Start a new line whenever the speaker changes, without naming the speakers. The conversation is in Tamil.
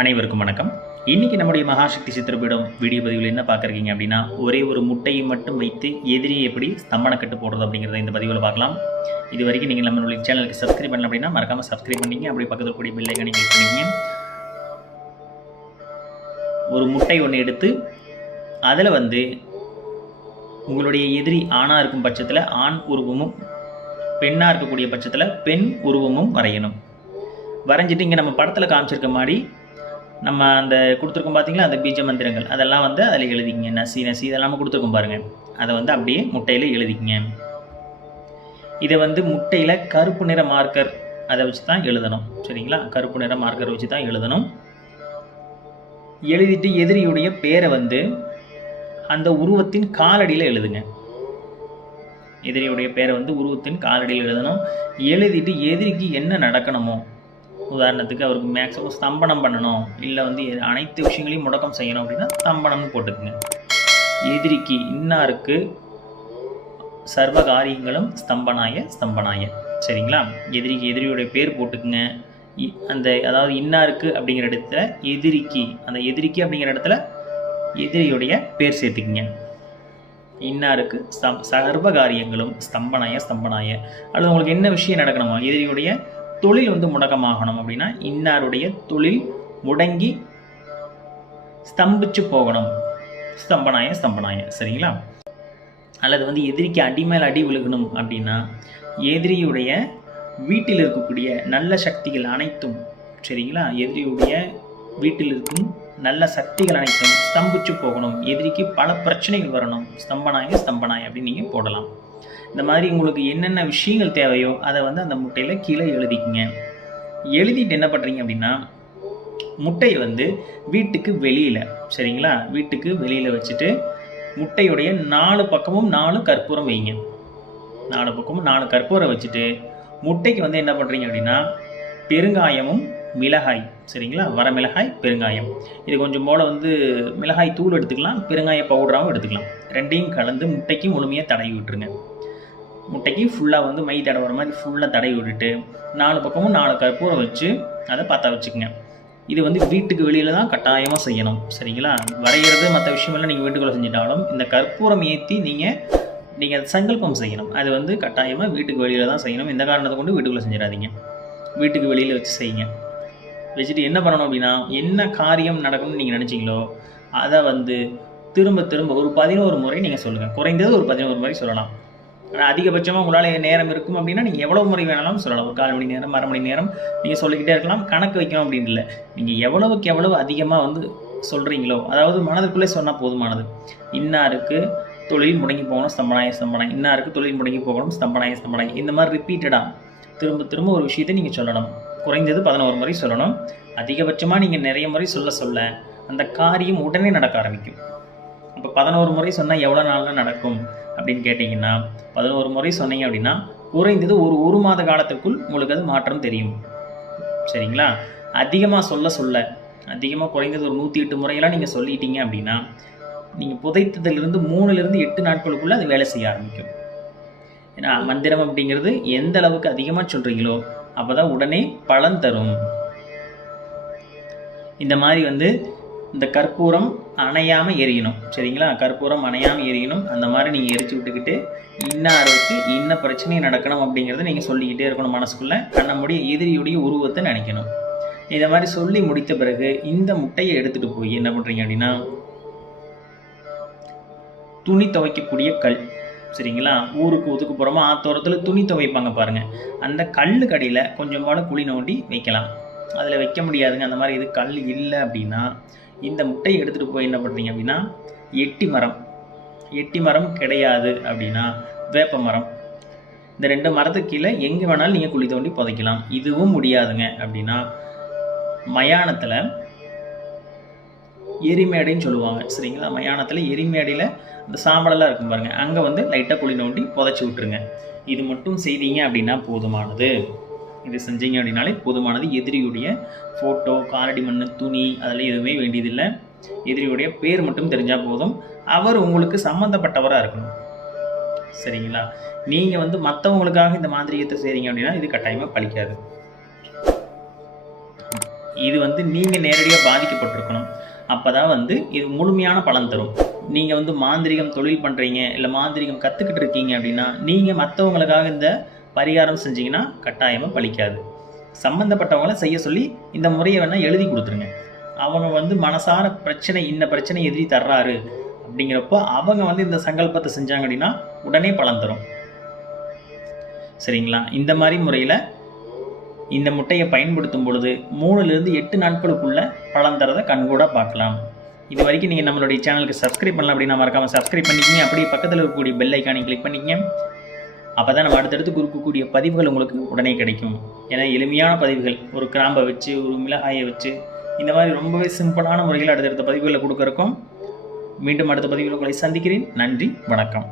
அனைவருக்கும் வணக்கம். இன்னைக்கு நம்முடைய மகாசக்தி சித்திரப்பீடம் வீடியோ பதிவில் என்ன பார்க்குறீங்க அப்படின்னா ஒரே ஒரு முட்டையை மட்டும் வைத்து எதிரியை எப்படி ஸ்தம்பனக்கட்டு போடுறது அப்படிங்கிறத இந்த பதிவில் பார்க்கலாம். இது வரைக்கும் நீங்கள் நம்மளுடைய சேனலுக்கு சப்ஸ்கிரைப் பண்ணல அப்படின்னா மறக்காமல் சப்ஸ்கிரைப் பண்ணிங்க அப்படி பக்கத்தில் கூடிய பெல் ஐக்கானை கிளிக் பண்ணிங்க ஒரு முட்டை ஒன்று எடுத்து அதில் வந்து உங்களுடைய எதிரி ஆணாக இருக்கும் பட்சத்தில் ஆண் உருவமும் பெண்ணாக இருக்கக்கூடிய பட்சத்தில் பெண் உருவமும் வரையணும். வரைஞ்சிட்டு இங்கே நம்ம படத்தில் காமிச்சிருக்க மாதிரி நம்ம அந்த கொடுத்துருக்கோம் பார்த்தீங்களா அந்த பீஜ மந்திரங்கள். அதெல்லாம் வந்து அதில் எழுதிக்கிங்க. நசி நசி இதெல்லாம் கொடுத்துருக்கோம் பாருங்கள் அதை வந்து அப்படியே முட்டையில் எழுதிக்கிங்க. இதை வந்து முட்டையில் கருப்பு நிற மார்க்கர் அதை வச்சு தான் எழுதணும். சரிங்களா? கருப்பு நிற மார்க்கர் வச்சு தான் எழுதணும். எழுதிட்டு எதிரியுடைய பேரை வந்து அந்த உருவத்தின் காலடியில் எழுதுங்க. எதிரியுடைய பேரை வந்து உருவத்தின் காலடியில் எழுதணும். எழுதிட்டு எதிரிக்கு என்ன நடக்கணுமோ உதாரணத்துக்கு அவருக்கு மேக்ஸிமம் ஸ்தம்பனம் பண்ணணும். இல்லை வந்து எ- அனைத்து விஷயங்களையும் முடக்கம் செய்யணும் அப்படின்னா ஸ்தம்பனம்னு போட்டுக்குங்க. எதிரிக்கு இன்னாருக்கு சர்வ காரியங்களும் ஸ்தம்பனாய ஸ்தம்பனாய. சரிங்களா? எதிரிக்கு எதிரியுடைய பேர் போட்டுக்குங்க. இ- அந்த அதாவது இன்னாருக்கு அப்படிங்கிற இடத்துல எதிரிக்கு அந்த எதிரிக்கு அப்படிங்கிற இடத்துல எதிரியுடைய பேர் சேர்த்துக்குங்க. இன்னாருக்கு ஸ்தம் சர்வ காரியங்களும் ஸ்தம்பனாய ஸ்தம்பனாய. அல்லது உங்களுக்கு என்ன விஷயம் நடக்கணுமோ எதிரியுடைய தொழில் வந்து முடக்கமாகணும் அப்படின்னா இன்னாருடைய தொழில் முடங்கி ஸ்தம்பிச்சு போகணும். ஸ்தம்பனாய ஸ்தம்பனாய. சரிங்களா? அல்லது வந்து எதிரிக்கு அடி மேல் அடி விழுகணும் அப்படின்னா எதிரியுடைய வீட்டில் இருக்கக்கூடிய நல்ல சக்திகள் அனைத்தும் சரிங்களா? எதிரியுடைய வீட்டில் இருக்கும் நல்ல சக்திகள் அனைத்தும் ஸ்தம்பிச்சு போகணும். எதிரிக்கு பல பிரச்சனைகள் வரணும். ஸ்தம்பனாய ஸ்தம்பனாய் அப்படின்னு நீங்கள் போடலாம். இந்த மாதிரி உங்களுக்கு என்னென்ன விஷயங்கள் தேவையோ அதை வந்து அந்த முட்டையில் கீழே எழுதிக்கிங்க. எழுதிட்டு என்ன பண்ணுறீங்க அப்படின்னா முட்டையை வந்து வீட்டுக்கு வெளியில் சரிங்களா? வீட்டுக்கு வெளியில் வச்சுட்டு முட்டையுடைய நாலு பக்கமும் நாலு கற்பூரம் வைங்க. நாலு பக்கமும் நாலு கற்பூரம் வச்சுட்டு முட்டைக்கு வந்து என்ன பண்ணுறீங்க அப்படின்னா பெருங்காயமும் மிளகாய் சரிங்களா? வர மிளகாய் பெருங்காயம். இது கொஞ்சம் போல் வந்து மிளகாய் தூள் எடுத்துக்கலாம் பெருங்காய பவுடராகவும் எடுத்துக்கலாம். ரெண்டையும் கலந்து முட்டைக்கு முழுமையாக தடவி விட்டுருங்க. முட்டைக்கு ஃபுல்லாக வந்து மை தடவுற மாதிரி ஃபுல்லாக தடவி விட்டுட்டு நாலு பக்கமும் நாலு கற்பூரம் வச்சு அதை பார்த்தா வச்சுக்கோங்க. இது வந்து வீட்டுக்கு வெளியில் தான் கட்டாயமாக செய்யணும். சரிங்களா? வரைகிறது மற்ற விஷயமெல்லாம் நீங்கள் வீட்டுக்குள்ளே செஞ்சிட்டாலும் இந்த கற்பூரம் ஏற்றி நீங்கள் நீங்கள் சங்கல்பம் செய்யணும். அது வந்து கட்டாயமாக வீட்டுக்கு வெளியில் தான் செய்யணும். இந்த காரணத்தை கொண்டு வீட்டுக்குள்ளே செஞ்சிடாதீங்க. வீட்டுக்கு வெளியில் வச்சு செய்யுங்க. வச்சுட்டு என்ன பண்ணணும் அப்படின்னா என்ன காரியம் நடக்கணும்னு நீங்கள் நினச்சிங்களோ அதை வந்து திரும்ப திரும்ப ஒரு பதினோரு முறை நீங்கள் சொல்லுங்கள் குறைந்தது ஒரு பதினோரு முறை சொல்லலாம். ஆனால் அதிகபட்சமாக உங்களால் நேரம் இருக்கும் அப்படின்னா நீங்கள் எவ்வளோ முறை வேணாலும் சொல்லலாம். ஒரு கால் மணி நேரம் அரை மணி நேரம் நீங்கள் சொல்லிக்கிட்டே இருக்கலாம். கணக்கு வைக்கணும் அப்படின்னு இல்லை. நீங்கள் எவ்வளவுக்கு எவ்வளவு அதிகமாக வந்து சொல்கிறீங்களோ அதாவது மனதுக்குள்ளே சொன்னால் போதுமானது. இன்னாருக்கு தொழில் முடங்கி போகணும் ஸ்தம்பனாய ஸ்தம்பனாய் இன்னாருக்கு தொழில் முடங்கி போகணும் ஸ்தம்பனாய ஸ்தம்பனாய் இந்த மாதிரி ரிப்பீட்டடாக திரும்ப திரும்ப ஒரு விஷயத்தை நீங்கள் சொல்லணும். குறைந்தது பதினோரு முறை சொல்லணும். அதிகபட்சமாக நீங்கள் நிறைய முறை சொல்ல சொல்ல அந்த காரியம் உடனே நடக்க ஆரம்பிக்கும். அப்போ பதினோரு முறை சொன்னால் எவ்வளோ நாளில் நடக்கும்? அப்படின்னு கேட்டிங்கன்னா பதினோரு முறை சொன்னீங்க அப்படின்னா குறைந்தது ஒரு ஒரு மாத காலத்திற்குள் உங்களுக்கு அது மாற்றம் தெரியும். சரிங்களா? அதிகமாக சொல்ல சொல்ல அதிகமாக குறைந்தது ஒரு நூற்றி எட்டு முறையெல்லாம் நீங்கள் சொல்லிட்டீங்க அப்படின்னா நீங்கள் புதைத்ததிலிருந்து மூணுலேருந்து எட்டு நாட்களுக்குள்ளே அது வேலை செய்ய ஆரம்பிக்கும். ஏன்னா மந்திரம் அப்படிங்கிறது எந்த அளவுக்கு அதிகமாக சொல்கிறீங்களோ அப்போ தான் உடனே பலன் தரும். இந்த மாதிரி வந்து இந்த கற்பூரம் அணையாமல் எரியணும். சரிங்களா? கற்பூரம் அணையாமல் எரியணும். அந்த மாதிரி நீங்கள் எரிச்சு விட்டுக்கிட்டு இன்னாருக்கு இன்ன பிரச்சனை நடக்கணும் அப்படிங்கிறத நீங்கள் சொல்லிக்கிட்டே இருக்கணும் மனசுக்குள்ளே. நம்முடைய எதிரியுடைய உருவத்தை நினைக்கணும். இதை மாதிரி சொல்லி முடித்த பிறகு இந்த முட்டையை எடுத்துகிட்டு போய் என்ன பண்ணுறீங்க அப்படின்னா துணி துவைக்கக்கூடிய கல். சரிங்களா? ஊருக்கு ஒதுக்குப்புறமா ஆத்தோரத்தில் துணி துவைப்பாங்க பாருங்கள் அந்த கல் கடையில் கொஞ்சம் போல குழி நோண்டி வைக்கலாம். அதில் வைக்க முடியாதுங்க. அந்த மாதிரி இது கல் இல்லை அப்படின்னா இந்த முட்டையை எடுத்துகிட்டு போய் என்ன பண்ணுறீங்க அப்படின்னா எட்டி மரம். எட்டி மரம் கிடையாது அப்படின்னா வேப்ப மரம். இந்த ரெண்டு மரத்துக்கு கீழே எங்கே வேணாலும் நீங்கள் குழி தோண்டி புதைக்கலாம். இதுவும் முடியாதுங்க அப்படின்னா மயானத்தில் எரிமேடைன்னு சொல்லுவாங்க. சரிங்களா? மயானத்தில் எரிமேடையில் அந்த சாம்பலெல்லாம் இருக்கும் பாருங்கள் அங்கே வந்து லைட்டாக குழி நோண்டி புதைச்சி விட்ருங்க இது மட்டும் செய்தீங்க அப்படின்னா போதுமானது. இது செஞ்சீங்க அப்படின்னாலே போதுமானது. எதிரியுடைய ஃபோட்டோ காலடி மண் துணி அதெல்லாம் எதுவுமே வேண்டியதில்லை. எதிரியுடைய பேர் மட்டும் தெரிஞ்சால் போதும். அவர் உங்களுக்கு சம்மந்தப்பட்டவராக இருக்கணும். சரிங்களா? நீங்கள் வந்து மற்றவங்களுக்காக இந்த மாந்திரிகத்தை செய்கிறீங்க அப்படின்னா இது கட்டாயமாக பழிக்காது. இது வந்து நீங்கள் நேரடியாக பாதிக்கப்பட்டிருக்கணும். அப்போ தான் வந்து இது முழுமையான பலன் தரும். நீங்கள் வந்து மாந்திரிகம் தொழில் பண்ணுறீங்க இல்லை மாந்திரிகம் கற்றுக்கிட்டு இருக்கீங்க அப்படின்னா நீங்கள் மற்றவங்களுக்காக இந்த பரிகாரம் செஞ்சீங்கன்னா கட்டாயமாக பலிக்காது சம்மந்தப்பட்டவங்கள செய்ய சொல்லி இந்த முறையை வேணால் எழுதி கொடுத்துருங்க. அவங்க வந்து மனசார பிரச்சனை இன்ன பிரச்சனை எதிரி தர்றாரு அப்படிங்கிறப்போ அவங்க வந்து இந்த சங்கல்பத்தை செஞ்சாங்க அப்படின்னா உடனே பலன் தரும். சரிங்களா? இந்த மாதிரி முறையில் இந்த முட்டையை பயன்படுத்தும் பொழுது மூணுலேருந்து எட்டு நாட்களுக்குள்ள பலன் தரதை கண்கூட பார்க்கலாம். இது வரைக்கும் நீங்கள் நம்மளுடைய சேனலுக்கு சப்ஸ்கிரைப் பண்ணலாம் அப்படின்னா மறக்காமல் சப்ஸ்கிரைப் பண்ணிக்கிங்க. அப்படியே பக்கத்தில் இருக்கக்கூடிய பெல் ஐக்கானை கிளிக் பண்ணிக்கங்க. அப்போ தான் நம்ம அடுத்தடுத்து கொடுக்கக்கூடிய பதிவுகள் உங்களுக்கு உடனே கிடைக்கும். ஏன்னா எளிமையான பதிவுகள். ஒரு கிராம்பை வச்சு ஒரு மிளகாயை வச்சு இந்த மாதிரி ரொம்பவே சிம்பிளான முறையில் அடுத்தடுத்த பதிவுகளை கொடுக்குறக்கும் மீண்டும் அடுத்த பதிவில் உங்களை சந்திக்கிறேன். நன்றி வணக்கம்.